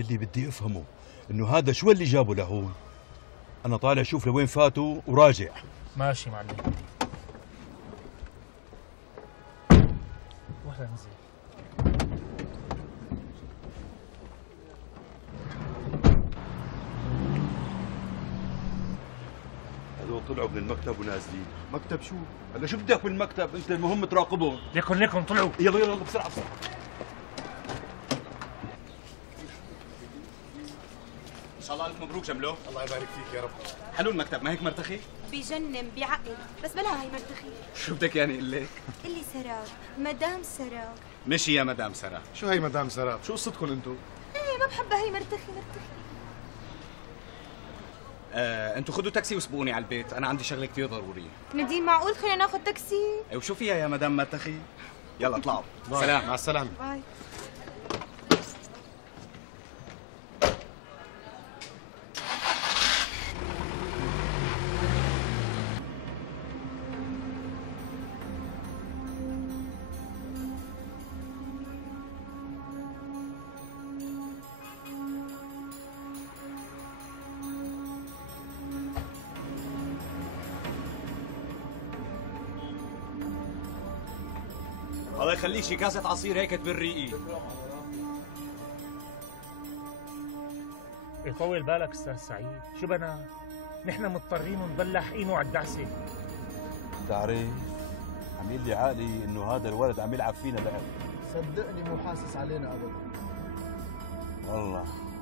اللي بدي افهمه انه هذا شو اللي جابه لهون؟ انا طالع اشوف لوين فاتوا وراجع. ماشي معلم. وهلا نزل. هذول طلعوا من المكتب ونازلين. مكتب شو؟ هلا شو بدك بالمكتب؟ انت المهم تراقبهم. ليكن طلعوا. يلا يلا بسرعه بسرعه. ان شاء الله الف مبروك جملو. الله يبارك فيك يا رب. حلو المكتب، ما هيك مرتخي؟ بجنن بيعقل، بس بلا هاي مرتخي. شو بدك يعني اقول لك؟ اللي سراج، مدام سراج. مشي يا مدام سرا. شو هي مدام سراب؟ شو قصتكم انتم؟ ايه ما بحبها هي مرتخي. انتوا خذوا تاكسي وسبقوني على البيت، انا عندي شغله كثير ضروريه. نديم معقول خلينا ناخذ تاكسي؟ اي وشو فيها يا مدام مرتخي؟ يلا اطلعوا. باي. سلام. مع السلامه. باي. الله يخليك شي كاسة عصير هيك تبريقي. يطول بالك استاذ سعيد، شو بنا؟ نحن مضطرين نبلح اينه على الدعسه. بتعرف عميل لي عقلي انه هذا الولد عم يلعب فينا لعب. صدقني مو حاسس علينا ابدا.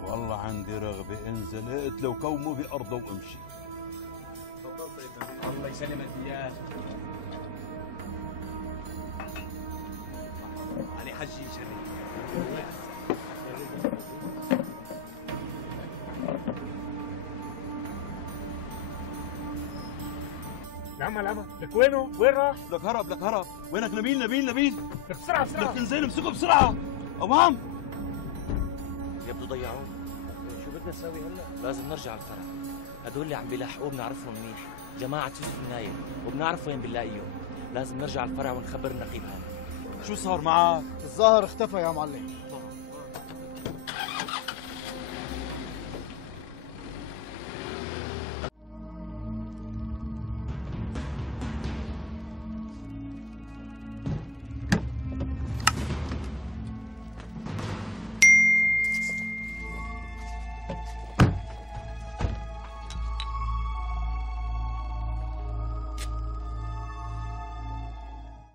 والله عندي رغبه انزل اقتله وكومه بارضه وامشي. تفضل سيدنا. الله يسلمك اياه. علي حجي جري. العمى لك وينه؟ وين راح؟ لك هرب. وينك نبيل؟ لك بسرعه لك انزل امسكه بسرعه. اوام يبدو ضيعوه. شو بدنا نسوي هلا؟ لازم نرجع الفرع. هدول اللي عم بيلاحقوه بنعرفهم منيح، جماعة يوسف النايم، وبنعرف وين بنلاقيهم. لازم نرجع الفرع ونخبر النقيب هذا. شو صار معك؟ الظاهر اختفى يا معلم.